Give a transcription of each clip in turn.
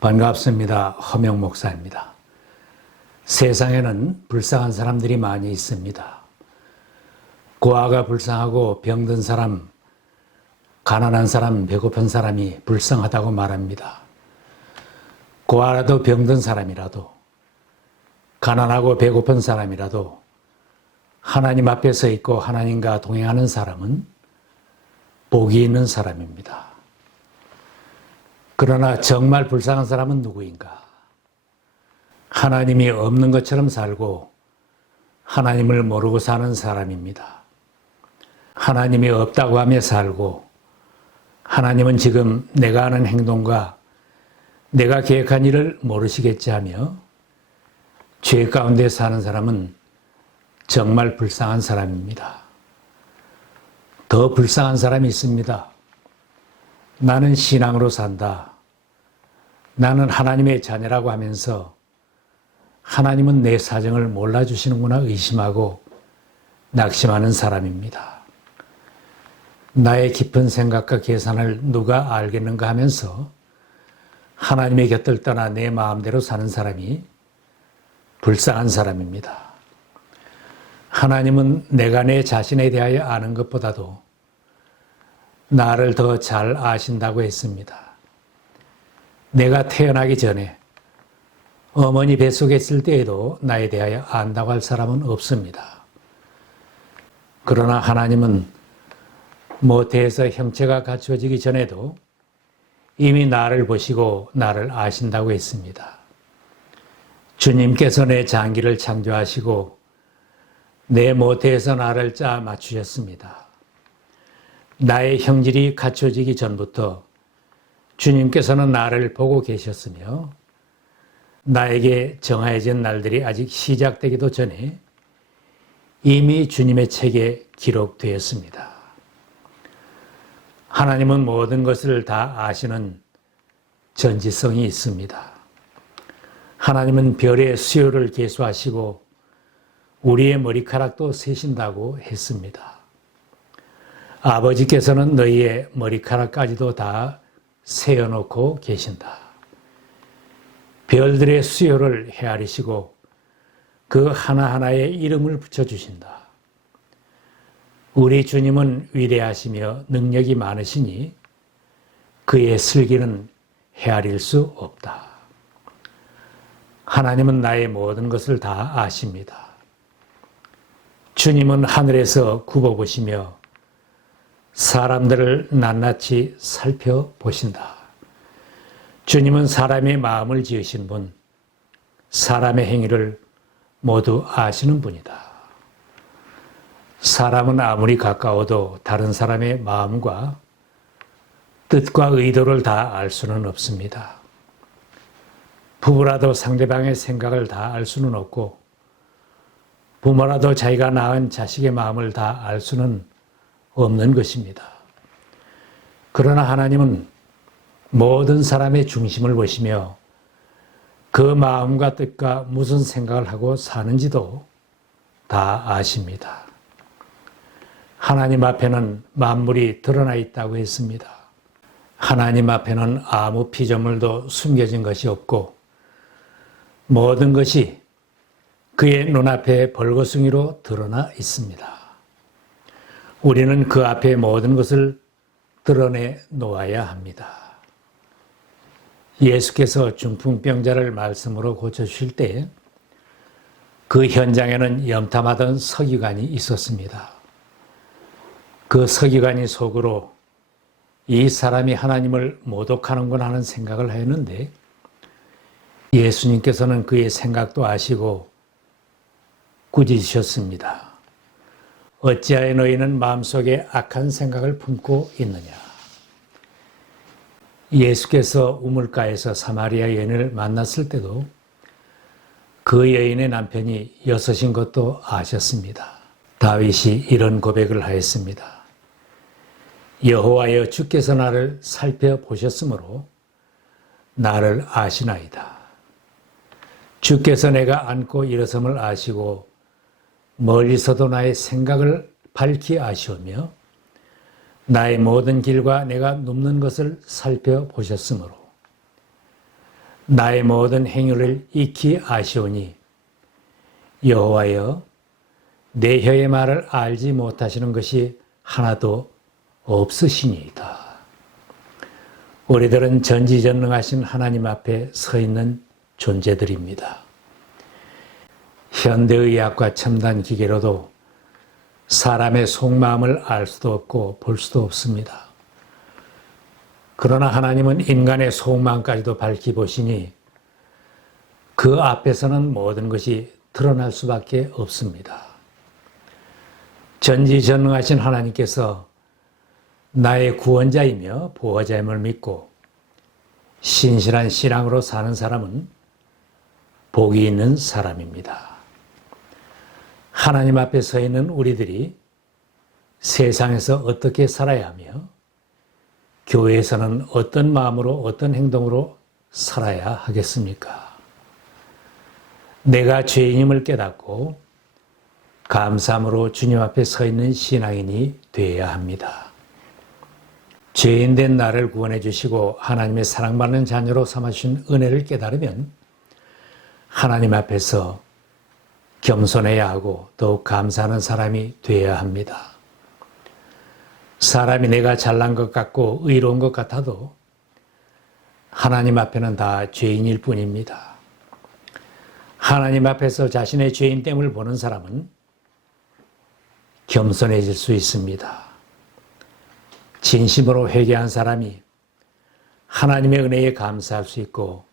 반갑습니다. 허명 목사입니다. 세상에는 불쌍한 사람들이 많이 있습니다. 고아가 불쌍하고 병든 사람, 가난한 사람, 배고픈 사람이 불쌍하다고 말합니다. 고아라도 병든 사람이라도, 가난하고 배고픈 사람이라도 하나님 앞에 서 있고 하나님과 동행하는 사람은 복이 있는 사람입니다. 그러나 정말 불쌍한 사람은 누구인가? 하나님이 없는 것처럼 살고 하나님을 모르고 사는 사람입니다. 하나님이 없다고 하며 살고 하나님은 지금 내가 하는 행동과 내가 계획한 일을 모르시겠지 하며 죄 가운데 사는 사람은 정말 불쌍한 사람입니다. 더 불쌍한 사람이 있습니다. 나는 신앙으로 산다. 나는 하나님의 자녀라고 하면서 하나님은 내 사정을 몰라주시는구나 의심하고 낙심하는 사람입니다. 나의 깊은 생각과 계산을 누가 알겠는가 하면서 하나님의 곁을 떠나 내 마음대로 사는 사람이 불쌍한 사람입니다. 하나님은 내가 내 자신에 대하여 아는 것보다도 나를 더 잘 아신다고 했습니다. 내가 태어나기 전에 어머니 뱃속에 있을 때에도 나에 대하여 안다고 할 사람은 없습니다. 그러나 하나님은 모태에서 형체가 갖추어지기 전에도 이미 나를 보시고 나를 아신다고 했습니다. 주님께서 내 장기를 창조하시고 내 모태에서 나를 짜 맞추셨습니다. 나의 형질이 갖춰지기 전부터 주님께서는 나를 보고 계셨으며 나에게 정하여진 날들이 아직 시작되기도 전에 이미 주님의 책에 기록되었습니다. 하나님은 모든 것을 다 아시는 전지성이 있습니다. 하나님은 별의 수요를 계수하시고 우리의 머리카락도 세신다고 했습니다. 아버지께서는 너희의 머리카락까지도 다 세어놓고 계신다. 별들의 수요를 헤아리시고 그 하나하나에 이름을 붙여주신다. 우리 주님은 위대하시며 능력이 많으시니 그의 슬기는 헤아릴 수 없다. 하나님은 나의 모든 것을 다 아십니다. 주님은 하늘에서 굽어보시며 사람들을 낱낱이 살펴보신다. 주님은 사람의 마음을 지으신 분, 사람의 행위를 모두 아시는 분이다. 사람은 아무리 가까워도 다른 사람의 마음과 뜻과 의도를 다 알 수는 없습니다. 부부라도 상대방의 생각을 다 알 수는 없고 부모라도 자기가 낳은 자식의 마음을 다 알 수는 없는 것입니다. 그러나 하나님은 모든 사람의 중심을 보시며 그 마음과 뜻과 무슨 생각을 하고 사는지도 다 아십니다. 하나님 앞에는 만물이 드러나 있다고 했습니다. 하나님 앞에는 아무 피조물도 숨겨진 것이 없고 모든 것이 그의 눈앞에 벌거숭이로 드러나 있습니다. 우리는 그 앞에 모든 것을 드러내 놓아야 합니다. 예수께서 중풍병자를 말씀으로 고쳐주실 때 그 현장에는 염탐하던 서기관이 있었습니다. 그 서기관이 속으로 이 사람이 하나님을 모독하는구나 하는 생각을 하였는데 예수님께서는 그의 생각도 아시고 꾸짖으셨습니다. 어찌하여 너희는 마음속에 악한 생각을 품고 있느냐. 예수께서 우물가에서 사마리아 여인을 만났을 때도 그 여인의 남편이 여섯인 것도 아셨습니다. 다윗이 이런 고백을 하였습니다. 여호와여 주께서 나를 살펴보셨으므로 나를 아시나이다. 주께서 내가 앉고 일어섬을 아시고 멀리서도 나의 생각을 밝히 아시오며 나의 모든 길과 내가 눕는 것을 살펴보셨으므로 나의 모든 행위를 익히 아시오니 여호와여 내 혀의 말을 알지 못하시는 것이 하나도 없으시니이다. 우리들은 전지전능하신 하나님 앞에 서 있는 존재들입니다. 현대의학과 첨단 기계로도 사람의 속마음을 알 수도 없고 볼 수도 없습니다. 그러나 하나님은 인간의 속마음까지도 밝히 보시니 그 앞에서는 모든 것이 드러날 수밖에 없습니다. 전지전능하신 하나님께서 나의 구원자이며 보호자임을 믿고 신실한 신앙으로 사는 사람은 복이 있는 사람입니다. 하나님 앞에 서 있는 우리들이 세상에서 어떻게 살아야 하며 교회에서는 어떤 마음으로 어떤 행동으로 살아야 하겠습니까? 내가 죄인임을 깨닫고 감사함으로 주님 앞에 서 있는 신앙인이 되어야 합니다. 죄인된 나를 구원해 주시고 하나님의 사랑받는 자녀로 삼아주신 은혜를 깨달으면 하나님 앞에서 겸손해야 하고 더욱 감사하는 사람이 되어야 합니다. 사람이 내가 잘난 것 같고 의로운 것 같아도 하나님 앞에는 다 죄인일 뿐입니다. 하나님 앞에서 자신의 죄인됨을 보는 사람은 겸손해질 수 있습니다. 진심으로 회개한 사람이 하나님의 은혜에 감사할 수 있고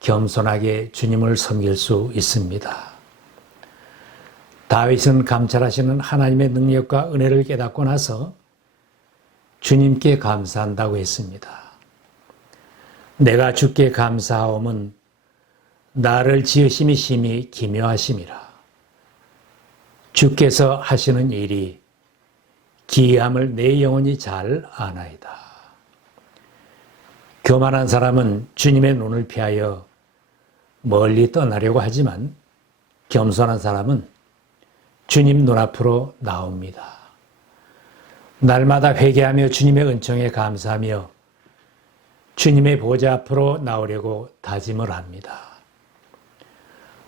겸손하게 주님을 섬길 수 있습니다. 다윗은 감찰하시는 하나님의 능력과 은혜를 깨닫고 나서 주님께 감사한다고 했습니다. 내가 주께 감사하옴은 나를 지으심이 심히 기묘하심이라. 주께서 하시는 일이 기이함을 내 영혼이 잘 아나이다. 교만한 사람은 주님의 눈을 피하여 멀리 떠나려고 하지만 겸손한 사람은 주님 눈앞으로 나옵니다. 날마다 회개하며 주님의 은총에 감사하며 주님의 보좌 앞으로 나오려고 다짐을 합니다.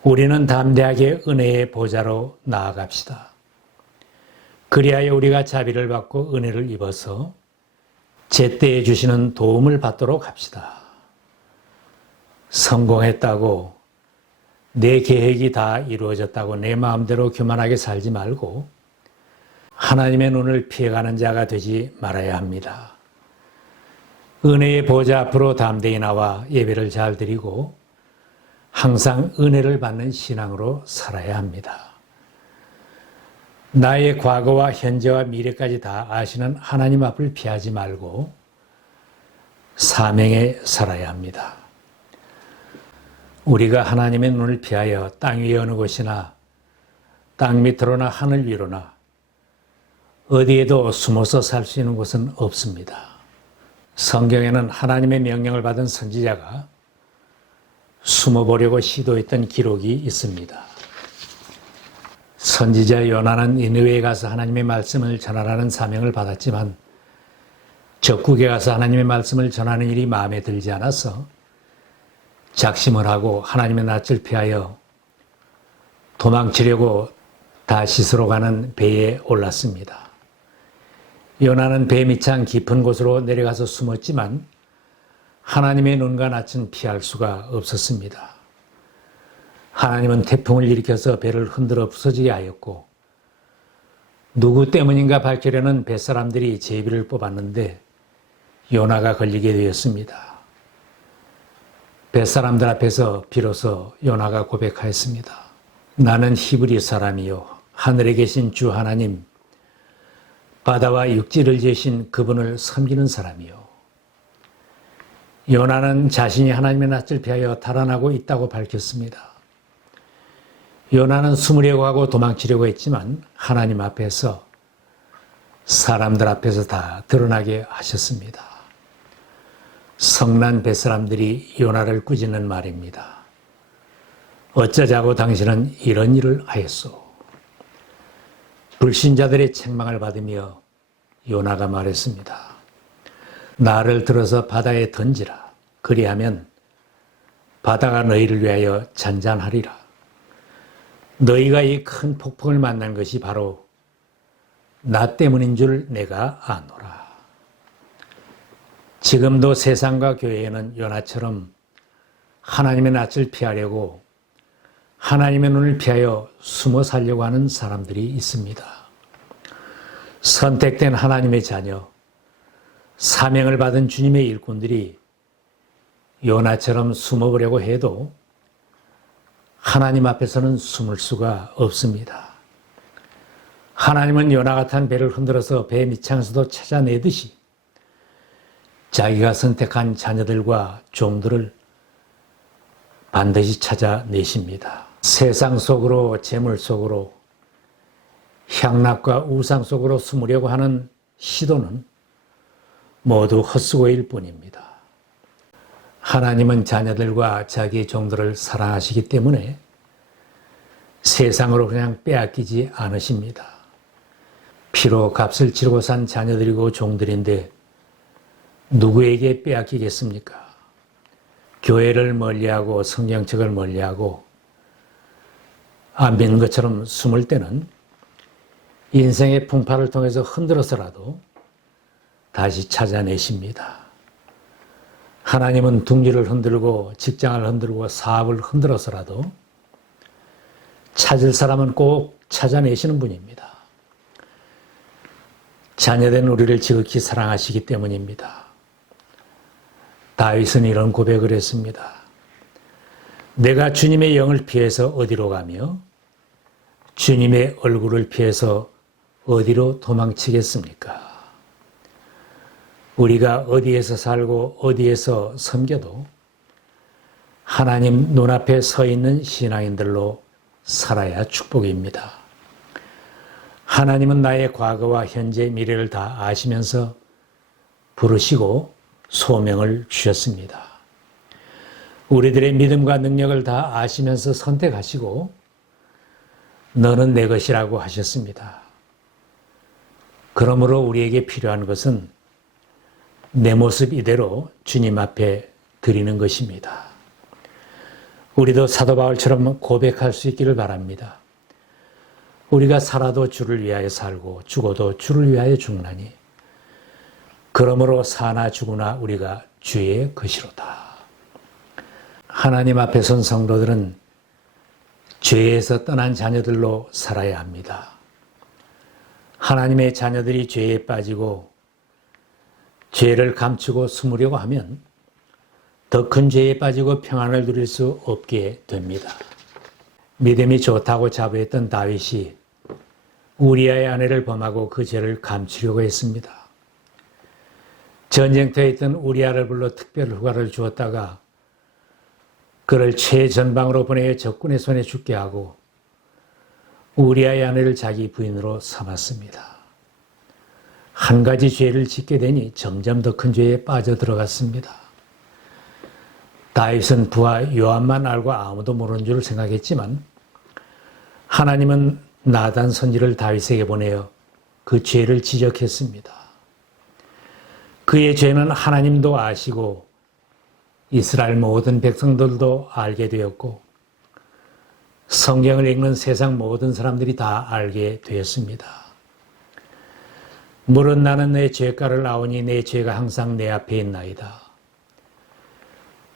우리는 담대하게 은혜의 보좌로 나아갑시다. 그리하여 우리가 자비를 받고 은혜를 입어서 제때에 주시는 도움을 받도록 합시다. 성공했다고 내 계획이 다 이루어졌다고 내 마음대로 교만하게 살지 말고 하나님의 눈을 피해가는 자가 되지 말아야 합니다. 은혜의 보좌 앞으로 담대히 나와 예배를 잘 드리고 항상 은혜를 받는 신앙으로 살아야 합니다. 나의 과거와 현재와 미래까지 다 아시는 하나님 앞을 피하지 말고 사명에 살아야 합니다. 우리가 하나님의 눈을 피하여 땅 위에 어느 곳이나 땅 밑으로나 하늘 위로나 어디에도 숨어서 살 수 있는 곳은 없습니다. 성경에는 하나님의 명령을 받은 선지자가 숨어보려고 시도했던 기록이 있습니다. 선지자 요나는 니느웨에 가서 하나님의 말씀을 전하라는 사명을 받았지만 적국에 가서 하나님의 말씀을 전하는 일이 마음에 들지 않아서 작심을 하고 하나님의 낯을 피하여 도망치려고 다시스로 가는 배에 올랐습니다. 요나는 배 밑창 깊은 곳으로 내려가서 숨었지만 하나님의 눈과 낯은 피할 수가 없었습니다. 하나님은 태풍을 일으켜서 배를 흔들어 부서지게 하였고 누구 때문인가 밝히려는 뱃사람들이 제비를 뽑았는데 요나가 걸리게 되었습니다. 뱃사람들 앞에서 비로소 요나가 고백하였습니다. 나는 히브리 사람이요 하늘에 계신 주 하나님 바다와 육지를 지으신 그분을 섬기는 사람이요. 요나는 자신이 하나님의 낯을 피하여 달아나고 있다고 밝혔습니다. 요나는 숨으려고 하고 도망치려고 했지만 하나님 앞에서 사람들 앞에서 다 드러나게 하셨습니다. 성난 뱃사람들이 요나를 꾸짖는 말입니다. 어쩌자고 당신은 이런 일을 하였소. 불신자들의 책망을 받으며 요나가 말했습니다. 나를 들어서 바다에 던지라. 그리하면 바다가 너희를 위하여 잔잔하리라. 너희가 이 큰 폭풍을 만난 것이 바로 나 때문인 줄 내가 아노라. 지금도 세상과 교회에는 요나처럼 하나님의 낯을 피하려고 하나님의 눈을 피하여 숨어 살려고 하는 사람들이 있습니다. 선택된 하나님의 자녀, 사명을 받은 주님의 일꾼들이 요나처럼 숨어보려고 해도 하나님 앞에서는 숨을 수가 없습니다. 하나님은 요나 같은 배를 흔들어서 배 밑창에서도 찾아내듯이 자기가 선택한 자녀들과 종들을 반드시 찾아내십니다. 세상 속으로, 재물 속으로, 향락과 우상 속으로 숨으려고 하는 시도는 모두 헛수고일 뿐입니다. 하나님은 자녀들과 자기의 종들을 사랑하시기 때문에 세상으로 그냥 빼앗기지 않으십니다. 피로 값을 치르고 산 자녀들이고 종들인데 누구에게 빼앗기겠습니까? 교회를 멀리하고 성경책을 멀리하고 안 믿는 것처럼 숨을 때는 인생의 풍파를 통해서 흔들어서라도 다시 찾아내십니다. 하나님은 둥지를 흔들고 직장을 흔들고 사업을 흔들어서라도 찾을 사람은 꼭 찾아내시는 분입니다. 자녀된 우리를 지극히 사랑하시기 때문입니다. 다윗은 이런 고백을 했습니다. 내가 주님의 영을 피해서 어디로 가며 주님의 얼굴을 피해서 어디로 도망치겠습니까? 우리가 어디에서 살고 어디에서 섬겨도 하나님 눈앞에 서 있는 신앙인들로 살아야 축복입니다. 하나님은 나의 과거와 현재, 미래를 다 아시면서 부르시고 소명을 주셨습니다. 우리들의 믿음과 능력을 다 아시면서 선택하시고 너는 내 것이라고 하셨습니다. 그러므로 우리에게 필요한 것은 내 모습 이대로 주님 앞에 드리는 것입니다. 우리도 사도 바울처럼 고백할 수 있기를 바랍니다. 우리가 살아도 주를 위하여 살고 죽어도 주를 위하여 죽나니 그러므로 사나 죽으나 우리가 주의 것이로다. 하나님 앞에 선 성도들은 죄에서 떠난 자녀들로 살아야 합니다. 하나님의 자녀들이 죄에 빠지고 죄를 감추고 숨으려고 하면 더 큰 죄에 빠지고 평안을 누릴 수 없게 됩니다. 믿음이 좋다고 자부했던 다윗이 우리아의 아내를 범하고 그 죄를 감추려고 했습니다. 전쟁터에 있던 우리아를 불러 특별 휴가를 주었다가 그를 최전방으로 보내 적군의 손에 죽게 하고 우리아의 아내를 자기 부인으로 삼았습니다. 한 가지 죄를 짓게 되니 점점 더 큰 죄에 빠져들어갔습니다. 다윗은 부하 요압만 알고 아무도 모르는 줄 생각했지만 하나님은 나단 선지를 다윗에게 보내어 그 죄를 지적했습니다. 그의 죄는 하나님도 아시고 이스라엘 모든 백성들도 알게 되었고 성경을 읽는 세상 모든 사람들이 다 알게 되었습니다. 물은 나는 내 죄가를 아오니 내 죄가 항상 내 앞에 있나이다.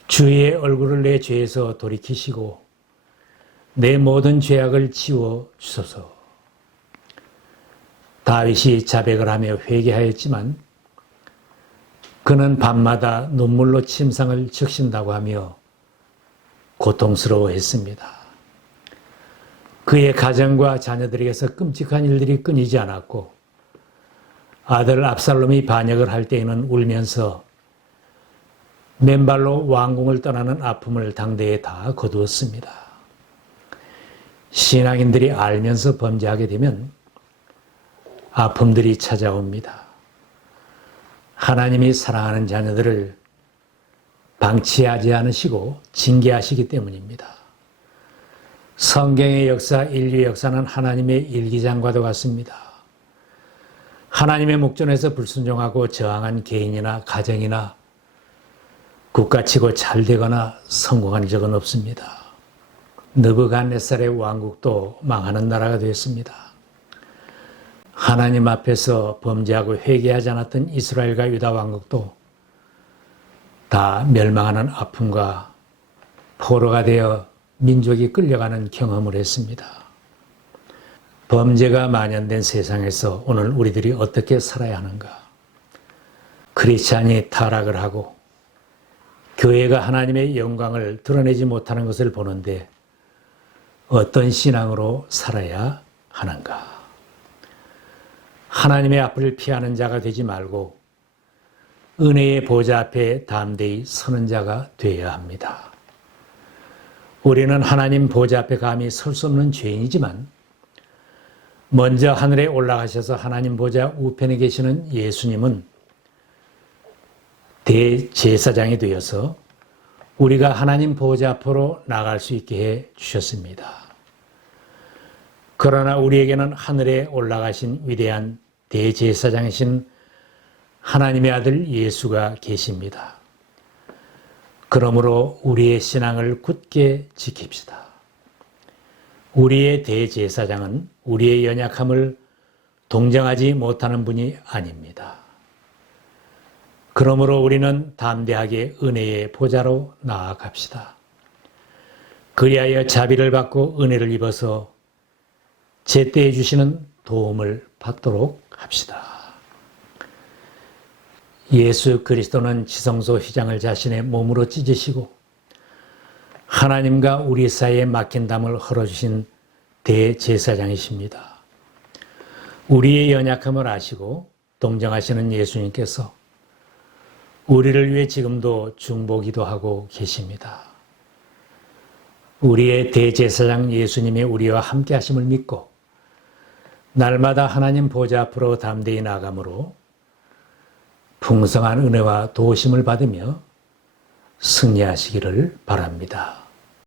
주의 얼굴을 내 죄에서 돌이키시고 내 모든 죄악을 지워 주소서. 다윗이 자백을 하며 회개하였지만 그는 밤마다 눈물로 침상을 적신다고 하며 고통스러워했습니다. 그의 가정과 자녀들에게서 끔찍한 일들이 끊이지 않았고 아들 압살롬이 반역을 할 때에는 울면서 맨발로 왕궁을 떠나는 아픔을 당대에 다 거두었습니다. 신앙인들이 알면서 범죄하게 되면 아픔들이 찾아옵니다. 하나님이 사랑하는 자녀들을 방치하지 않으시고 징계하시기 때문입니다. 성경의 역사, 인류의 역사는 하나님의 일기장과도 같습니다. 하나님의 목전에서 불순종하고 저항한 개인이나 가정이나 국가치고 잘 되거나 성공한 적은 없습니다. 느부갓네살의 왕국도 망하는 나라가 되었습니다. 하나님 앞에서 범죄하고 회개하지 않았던 이스라엘과 유다 왕국도 다 멸망하는 아픔과 포로가 되어 민족이 끌려가는 경험을 했습니다. 범죄가 만연된 세상에서 오늘 우리들이 어떻게 살아야 하는가? 크리스찬이 타락을 하고 교회가 하나님의 영광을 드러내지 못하는 것을 보는데 어떤 신앙으로 살아야 하는가? 하나님의 앞을 피하는 자가 되지 말고 은혜의 보좌 앞에 담대히 서는 자가 되어야 합니다. 우리는 하나님 보좌 앞에 감히 설 수 없는 죄인이지만 먼저 하늘에 올라가셔서 하나님 보좌 우편에 계시는 예수님은 대제사장이 되어서 우리가 하나님 보좌 앞으로 나갈 수 있게 해 주셨습니다. 그러나 우리에게는 하늘에 올라가신 위대한 대제사장이신 하나님의 아들 예수가 계십니다. 그러므로 우리의 신앙을 굳게 지킵시다. 우리의 대제사장은 우리의 연약함을 동정하지 못하는 분이 아닙니다. 그러므로 우리는 담대하게 은혜의 보좌로 나아갑시다. 그리하여 자비를 받고 은혜를 입어서 제때에 주시는 도움을 받도록 합시다. 예수 그리스도는 지성소 휘장을 자신의 몸으로 찢으시고 하나님과 우리 사이에 막힌 담을 헐어주신 대제사장이십니다. 우리의 연약함을 아시고 동정하시는 예수님께서 우리를 위해 지금도 중보기도 하고 계십니다. 우리의 대제사장 예수님이 우리와 함께 하심을 믿고 날마다 하나님 보좌 앞으로 담대히 나아가므로 풍성한 은혜와 도우심을 받으며 승리하시기를 바랍니다.